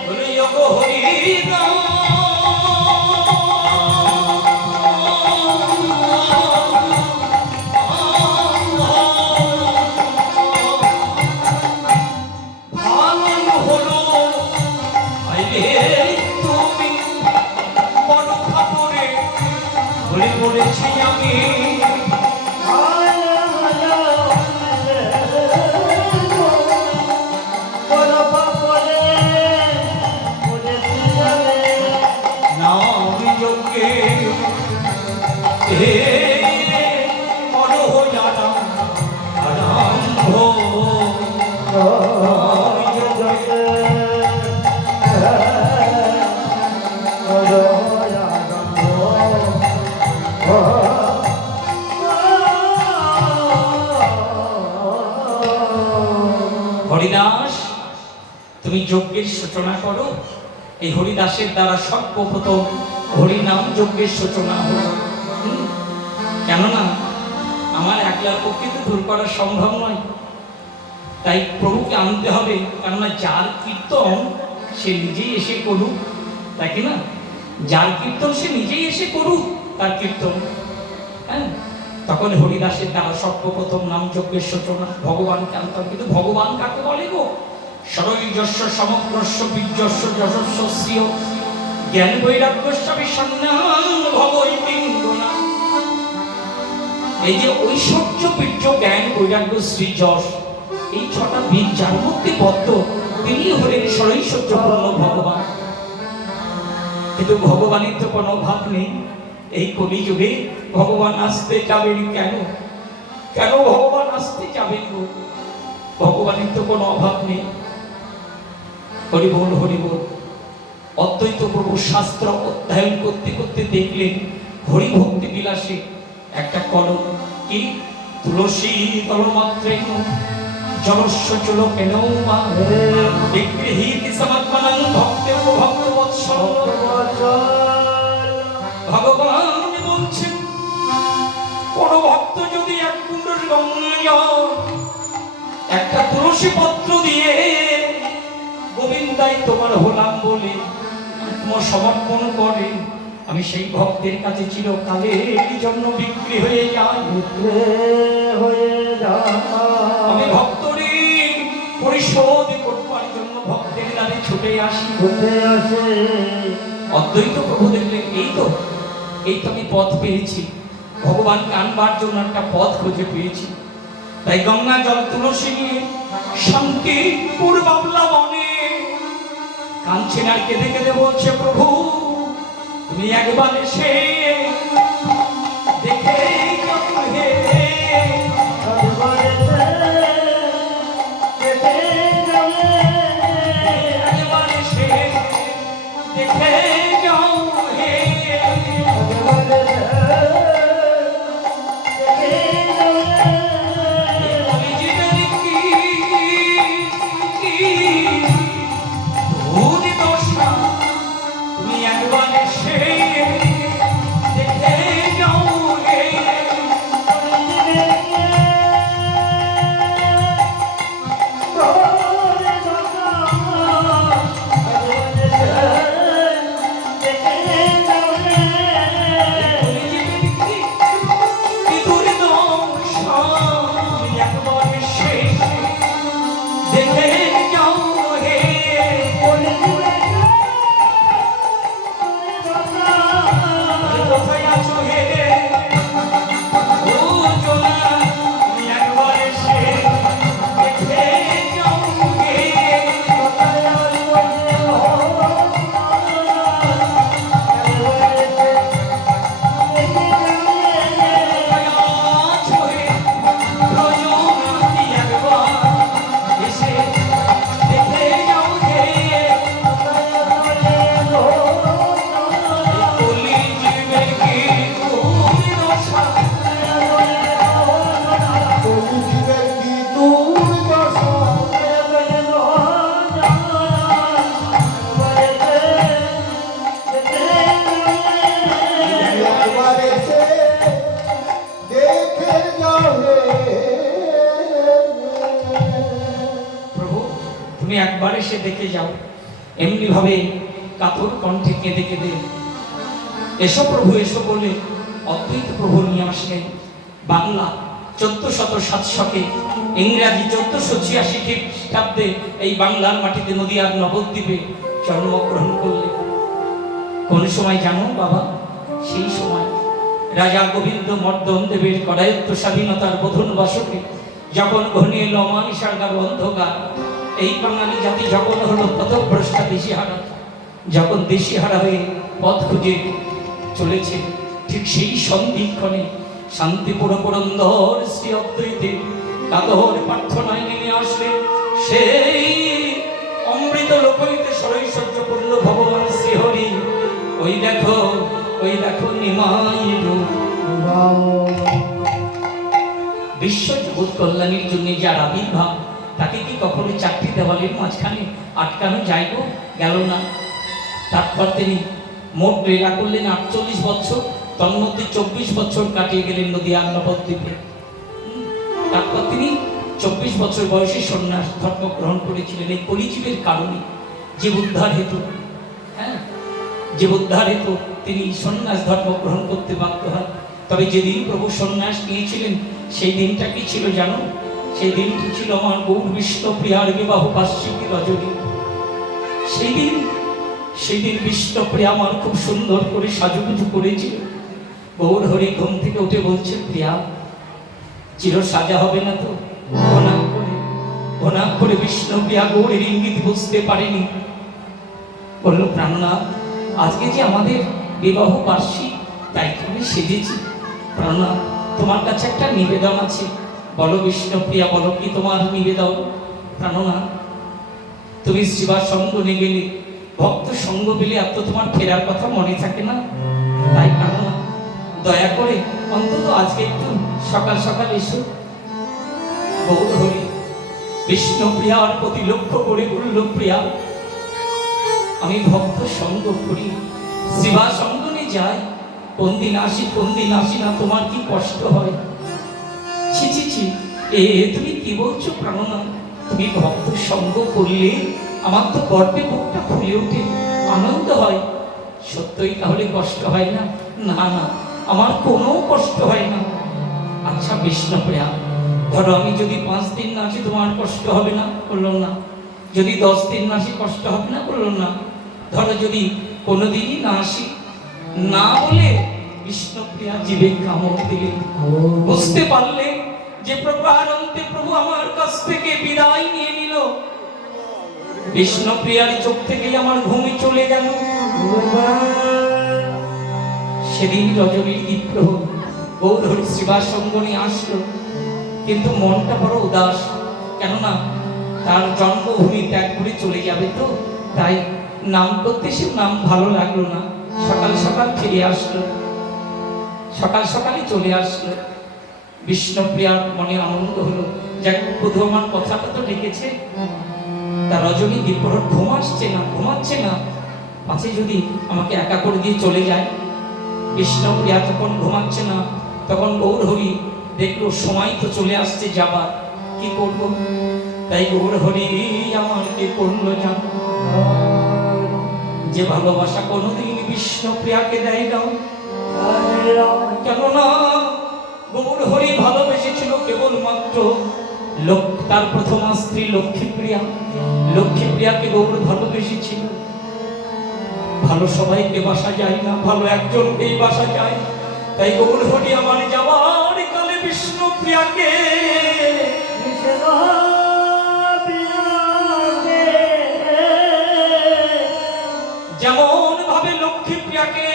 বলে যোগ হরিনাম ভালোই হলো আইলে তুমি, বড় খবরে বলে বলেছি আমি। নাম যোগে হে বড় হইয়ারা আরম্ভ, হরিদাস তুমি যজ্ঞের সূচনা করো। এই হরিদাসের দ্বারা সর্বপ্রথম হরিনাম যজ্ঞের সূচনা হলো। কেননা আমার একলার পক্ষে তো দূর করা সম্ভব নয়, তাই প্রভুকে আনতে হবে। কেননা যার কীর্তন সে নিজেই এসে করুক, তাই কি না? যার কীর্তন সে নিজেই এসে করুক তার কীর্তন। হ্যাঁ, তখন হরিদাসের দ্বারা সর্বপ্রথম নাম যজ্ঞের সূচনা। ভগবানকে আনতে হবে। কিন্তু ভগবান কাকে বলে গো? সরৈজস্য সমগ্রস্য বীর্যস্য যশস্য শ্রিয় জ্ঞান বৈরাগ্যস্য বিসন্ন্যাং ভগৈতিঙ্গনা। এই যে ঐশ্বর্য বীর্য জ্ঞান বৈরাগ্য শ্রী যশ, এই ছটা বীজ যার মধ্যে বদ্ধ, তিনি হলেন সরৈশ্বর্যপূর্ণ ভগবান। কিন্তু ভগবানের তো কোনো অভাব নেই। এই কলিযুগে ভগবান আসতে যাবেন কেন? কেন ভগবান আসতে যাবেন গো? ভগবানের তো কোনো অভাব নেই। হরি বল হরি বল। অদ্বৈত প্রভু শাস্ত্র অধ্যয়ন করতে করতে দেখলেন হরিভক্তি বিলাসে একটা কলম, কি তুলসী তলমাত্রে জলস্য চলো কেন বিগৃহীত সমাত্মানং ভক্তে ভক্ত বৎসল। ভগবান বলছেন কোন ভক্ত যদি এক কুণ্ডল গঙ্গা একটা তুলসী পত্র দিয়ে গোবিন্দাই তোমার হলাম বলে তোমার সমর্পণ করে, আমি সেই ভক্তের কাছে চিরকালের জন্য বিক্রি হয়ে যাই। আমি ভক্তরে পরিশোধ করবার জন্য ভক্তের দ্বারে ছুটে আসি। অদ্বৈত প্রভু দেখলেন এই তো আমি পথ পেয়েছি, ভগবানকে আনবার জন্য একটা পথ খুঁজে পেয়েছি। তাই গঙ্গা জল তুলসী নিয়ে শান্তিপুর বাবলা বনে কাঁদছেন আর কেঁদে কেঁদে বলছে, প্রভু তুমি একবার এসে দেখে যাও হে, একবার এসে দেখে যাও হে। তুমি একবার এসে দেখে যাও। এমনি ভাবে কাতর কণ্ঠে কেঁদে কেঁদে এসো প্রভু এসো বলে অদ্বৈত প্রভু নিয়ে আসলেন। বাংলা 1407 ইংরাজি 1486 খ্রিস্টাব্দে এই বাংলার মাটিতে নদিয়ার নবদ্বীপে জন্মগ্রহণ করলেন। কোন সময় জানো বাবা? সেই সময় রাজা গোবিন্দ মর্দন দেবের করায়ত্ত স্বাধীনতার বোধন বসকে যখন ঘনিয়ে এলো অমানিসার অন্ধকার, এই বাঙালি জাতি যখন হলো পথভ্রষ্টা দিশেহারা, যখন দিশেহারা হয়ে পথ খুঁজে চলেছে, ঠিক সেই সন্ধিক্ষণে শান্তিপুর পুরন্দর শ্রী অদ্বৈতের কাতর প্রার্থনায় নেমে আসলেন সেই অমৃত লোকইতে সরৈশ্বর্যপূর্ণ ভগবান শ্রীহরি। ওই দেখো নিমাই রূপ। বিশ্ব জগৎ কল্যাণের জন্য যার আবির্ভাব, তাকে কি কখনো চারটি দেওয়ালের মাঝখানে আটকানো যায় গেল না? তারপর তিনি মোট লীলা করলেন 48 বছর, তন্মধ্যে 24 বছর কাটিয়ে গেলেন নদিয়ার নবদ্বীপে। তারপর তিনি 24 বছর বয়সে সন্ন্যাস ধর্ম গ্রহণ করেছিলেন এই কলিজীবের কারণে, যে উদ্ধার হেতু। যে উদ্ধার হেতু তিনি সন্ন্যাস ধর্ম গ্রহণ করতে বাধ্য হয়। তবে যেদিন প্রভু সন্ন্যাস নিয়েছিলেন সেই দিনটা কি ছিল জানো? সেই দিনটি ছিল আমার গৌর বিষ্ণুপ্রিয়ার বিবাহ বার্ষিকী রজনী। সেই দিন বিষ্ণুপ্রিয়া আমার খুব সুন্দর করে সাজুগুজু করেছিল। গৌর হরি ঘুম থেকে উঠে বলছে, প্রিয়া চির সাজা হবে না তো? ঘনাক করে বিষ্ণুপ্রিয়া গৌরের ইঙ্গিত বুঝতে পারেনি, বলল, প্রাণনাথ আজকে যে আমাদের বিবাহ বার্ষিক, তাই তুমি সেজেছি। প্রাণনাথ তোমার কাছে একটা নিবেদন আছে। বলো বিষ্ণুপ্রিয়া, বলো কি তোমার নিবেদন? প্রাণনাথ তুমি শিবার সঙ্গ নিয়ে গেলে, ভক্ত সঙ্গ পেলে এত তোমার ফেরার কথা মনে থাকে না? তাই প্রাণনাথ দয়া করে অন্তত আজকে একটু সকাল সকাল এসো। গৌর হরি বিষ্ণুপ্রিয়ার প্রতি লক্ষ্য করে বলল, প্রিয়া আমি ভক্ত সঙ্গ করি, শিবা সঙ্গ নিয়ে যাই, কোন দিন আসি না, তোমার কি কষ্ট হয়? ছি ছি ছি, তুমি কি বলছো প্রাণনাথ? তুমি ভক্ত সঙ্গ করলে আমার তো গর্বে বুকটা ফুলে ওঠে, আনন্দ হয়। সত্যই তাহলে কষ্ট হয় না? না না, আমার কোনো কষ্ট হয় না। আচ্ছা বিষ্ণুপ্রিয়া, ধরো আমি যদি 5 দিন না আসি তোমার কষ্ট হবে না? বললো না। যদি 10 দিন না আসি কষ্ট হবে না? বললো না। ধরো যদি কোনোদিনই না আসি, না বলে বিষ্ণুপ্রিয়া জীবে কামড় দিলেন। বুঝতে পারলে যে প্রকারান্তে প্রভু আমার কাছ থেকে বিদায় নিয়ে নিল। বিষ্ণুপ্রিয়ার চোখ থেকে আমার ঘুমই চলে গেল। সেদিন রজনীর দ্বীপ্রহর গৌর হরি শিবার সঙ্গ নিয়ে আসলো, কিন্তু মনটা বড় উদাস, কেননা তার জন্মভূমি ত্যাগ করে চলে যাবে তো, তাই নাম করতে সে নাম ভালো লাগলো না। সকাল সকাল ফিরে আসলো, সকাল সকালই চলে আসলো। বিষ্ণুপ্রিয়ার মনে আনন্দ হলো, যাক প্রভু আমার কথাটা তো ডেকেছে। তার রজনী দ্বীপ্রহর ঘুমাচ্ছে না, পাছে যদি আমাকে একা করে দিয়ে চলে যায়। বিষ্ণুপ্রিয়া যখন ঘুমাচ্ছে না, তখন গৌর হরি দেখলো সময় তো চলে আসছে যাবার, কি করব? তাই গৌর হরি আমার কি করলো জানো? যে ভালোবাসা কোনোদিন বিষ্ণুপ্রিয়াকে দেয় না, কেননা গৌর হরি ভালোবেসেছিল কেবলমাত্র তার প্রথমা স্ত্রী লক্ষ্মীপ্রিয়াকে গৌর ভালোবেসেছিল। ভালো সবাইকে বাসা যায় না, ভালো একজনকেই বাসা যায়। তাই গৌর হরি আমার যাওয়ার কালে বিষ্ণুপ্রিয়াকে যেমন ভাবে লক্ষ্মীপ্রিয়াকে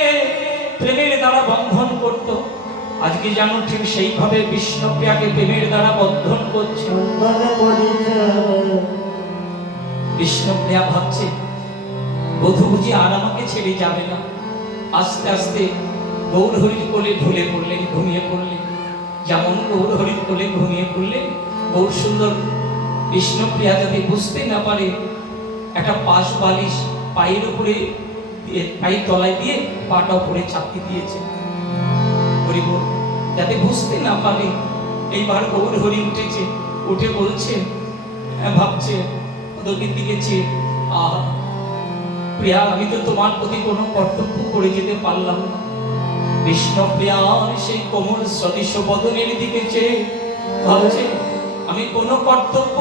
প্রেমের দ্বারা বন্ধন করত, আজকে জানো ঠিক সেইভাবে বিষ্ণুপ্রিয়াকে প্রেমের দ্বারা বন্ধন করছে। বিষ্ণুপ্রিয়া ভাবছে বধূ বুঝি আর আমাকে ছেড়ে যাবে না। আস্তে আস্তে গৌর হরির কোলে ঢুলে পড়লেন, ঘুমিয়ে পড়লেন। যেমন গৌর হরির কোলে ঘুমিয়ে পড়লেন, গৌর সুন্দর বিষ্ণুপ্রিয়া যাতে বুঝতে না পারে একটা পাশ বালিশ পায়ের উপরে, পায়ের তলায় দিয়ে পাটা উপরে চাপিয়ে দিয়েছে। হরিবল যাতে বুঝতে না পারে। এইবার গৌর হরি উঠেছে, উঠে বলছে, ভাবছে পদ্মবীর দিকে চেয়ে, আহ প্রিয়া, আমি তো তোমার প্রতি কোনো কর্তব্য করে যেতে পারলাম না। বিষ্ণুপ্রিয়ার সেই কোমল সদৃশ বদনের দিকে চেয়ে ভাবছে, আমি কোনো কর্তব্য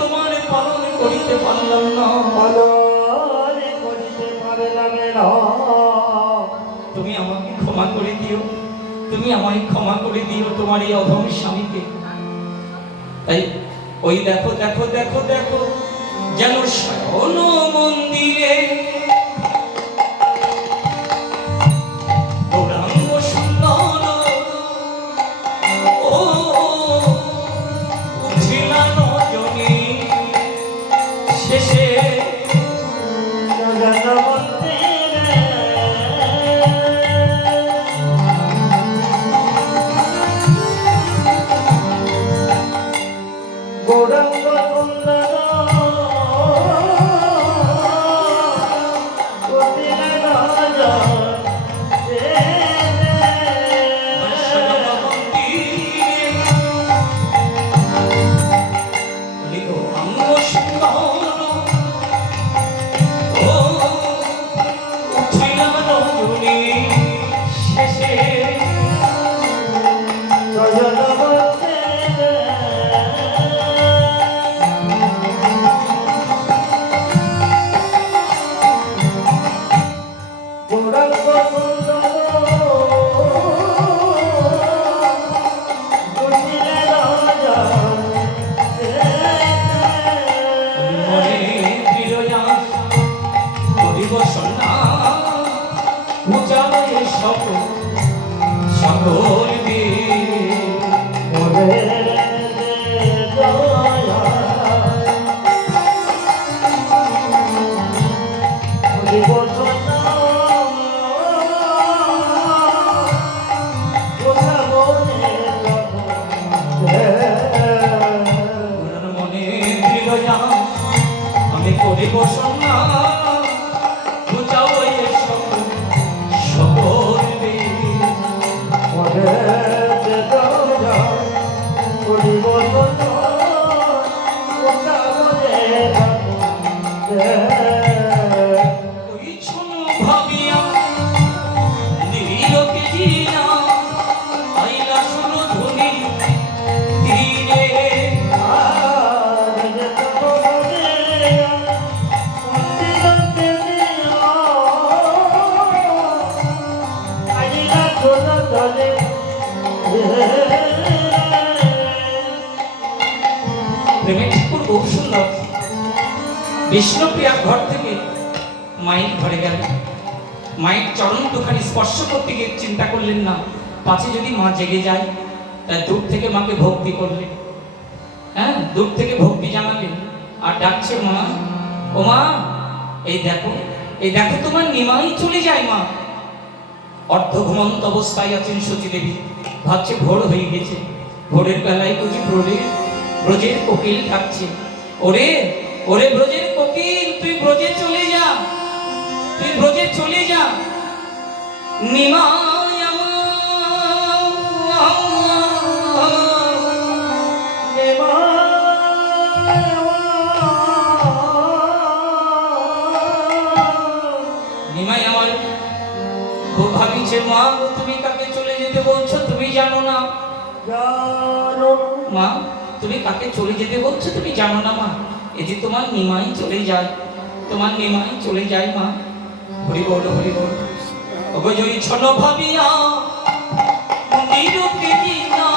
তোমার পালন করিতে পারলাম না। পালন করিতে পারলাম না। তুমি আমাকে ক্ষমা করে দিও, তুমি আমায় ক্ষমা করে দিও তোমার এই অধম স্বামীকে। তাই ওই দেখো দেখো দেখো দেখো, যেন শয়ন মন্দিরে গৌরাঙ্গ সুন্দর ও উঠিলা রজনী শেষে আমি করিব সন্না বুঝাও এসব সকল ভাবিয়া দিলকে জিয়া আইলা শুনো ধনী ধীরে প্রেমের ঠাকুর বহু সুন্দর। বিষ্ণুপ্রিয়ার ঘর থেকে মায়ের ঘরে গেল, মায়ের চরণ দুখানি স্পর্শ করতে গিয়ে চিন্তা করলেন না পাছে যদি মা জেগে যায়, তাই দূর থেকে মাকে ভক্তি করলেন। হ্যাঁ, দূর থেকে ভক্তি জানালেন আর ডাকছে, মা ও মা, এই দেখো এই দেখো তোমার নিমাই চলে যায় মা। অর্ধ ঘুমন্ত অবস্থায় আছেন সতী দেবী, ভাবছে ভোর হয়ে গেছে, ভোরের বেলায় বুঝি ব্রজের কোকিল ডাকছে, ওরে ওরে ব্রজের কোকিল, তুই ব্রজে চলে যা, তুই ব্রজে চলে যা। নিমাই নিমাই আমার খুব ভাবিছে, মা তুমি কাকে চলে যেতে বলছো তুমি জানো না? মা তুমি কাকে চলে যেতে বলছো তুমি জানো না মা? এই যে তোমার নিমাই চলে যায়, তোমার নিমাই চলে যায় মা। হরি বল হরি বল। অবজয়ী ছল ভাবিয়া মন্দিরকে জিয়া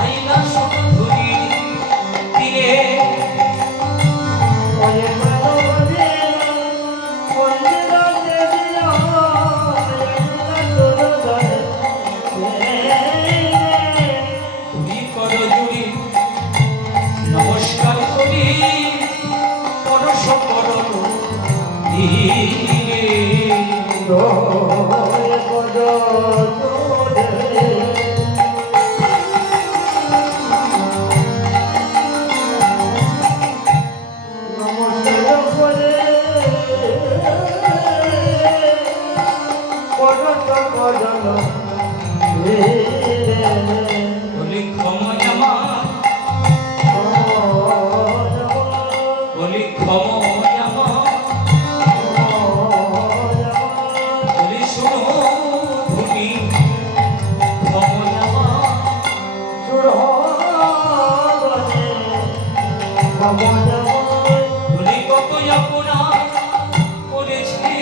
আইলা সুধুরি তীরে নমস্কার করি পরশ করো বলে কত অপরাধ করেছি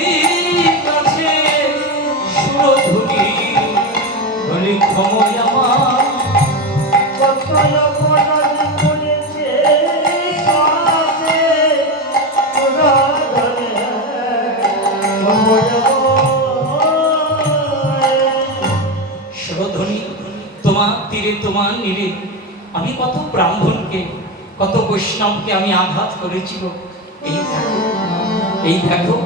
কাছে সুরধুনি বলে ক্ষমা আমার সুরধুনি তোমার তীরে তোমার নীরে আমি কত ব্রাহ্মণকে কত বৈষ্ণবকে আমি আঘাত করেছিল। এই দেখো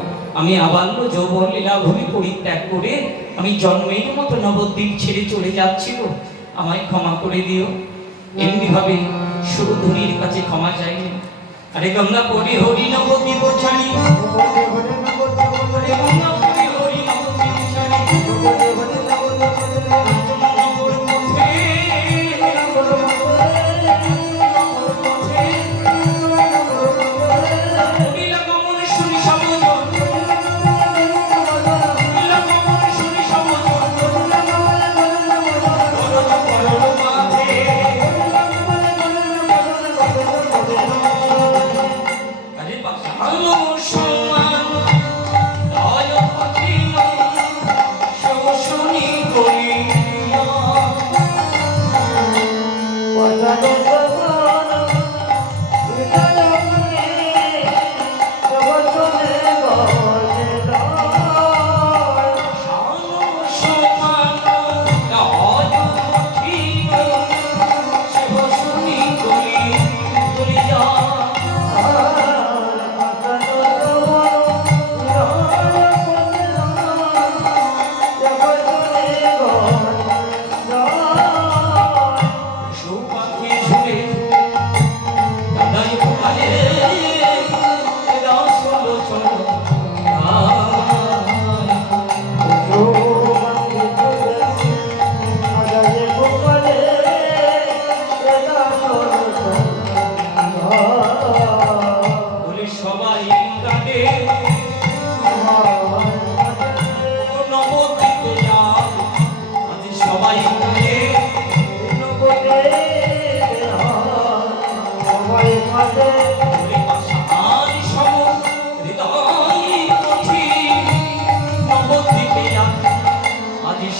আমি আবাল্য যৌবন লীলাভূমি পরিত্যাগ করে আমি জন্মের মতো নবদ্বীপ ছেড়ে চলে যাচ্ছিল, আমায় ক্ষমা করে দিও। এমনি ভাবে সুরধুনির কাছে ক্ষমা চাইনি। আরে গঙ্গা পড়ি হরি নবদ্বীপ ছাড়ি, আরে গঙ্গা পড়ি হরি নবদ্বীপ ছাড়ি, নগর পথে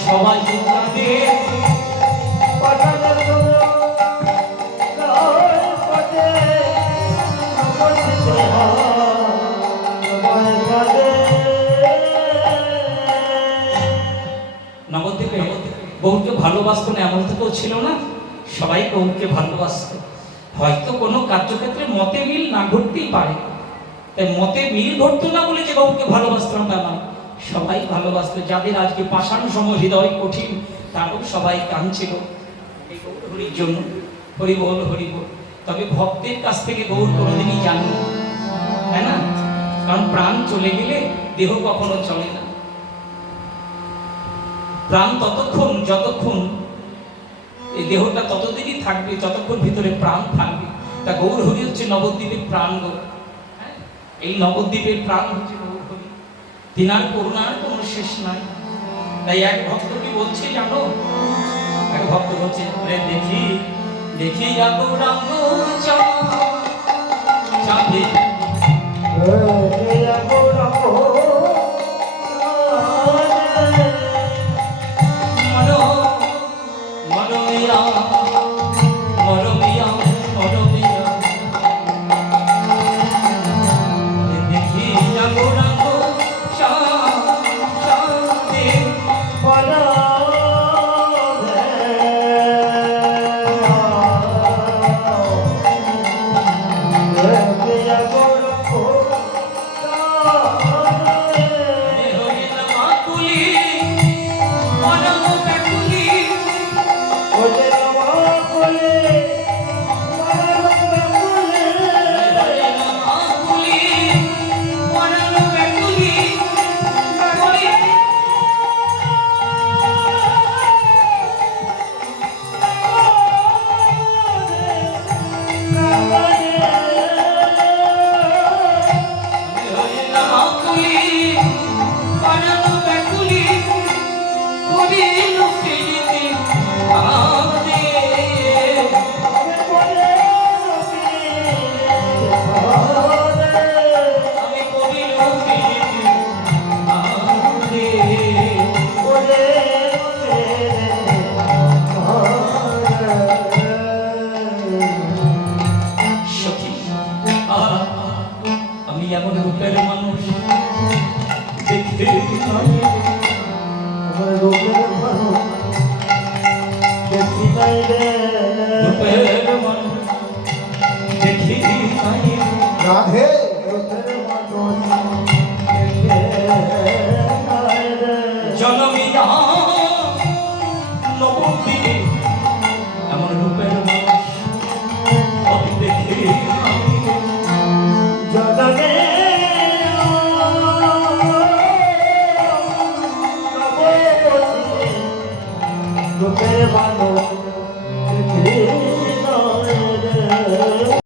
সবাই নবদ্বীপে গৌরকে ভালোবাসতো না এমন তো কেউ ছিল না, সবাই গৌরকে ভালোবাসত। হয়তো কোনো কার্যক্ষেত্রে মতে মিল না ঘটতেই পারে, তাই মতে মিল ঘটতো না বলে যে গৌরকে ভালোবাসতো না তা নয়, সবাই ভালোবাসতো। যাদের আজকে পাষাণ সম হৃদয় কঠিন তারও সবাই কাঁদছিল এই গৌর হরির জন্য। হরি বল হরি বল। তবে ভক্তের কাছ থেকে গৌর কোনোদিনই জাননি, তাই না? কারণ প্রাণ চলে গেলে দেহ কখনো চলে না। প্রাণ ততক্ষণ যতক্ষণ এই দেহটা ততদিনই থাকবে যতক্ষণ ভিতরে প্রাণ থাকবে। তা গৌর হরি হচ্ছে নবদ্বীপের প্রাণ গৌর। এই নবদ্বীপের প্রাণ হচ্ছে গৌর হরি। তিনার করুণার কোনো শেষ নাই। তাই এক ভক্ত কি বলছে জানো, এক ভক্ত বলছে দেখি দেখি গৌরাঙ্গ চাঁদে Yeah. রাধে রূপের মানুষ দেখে নাই রে। জনমিয়া নবদ্বীপে এমন রূপের মানুষ আমি দেখি নাই। জনমে রূপের মানুষ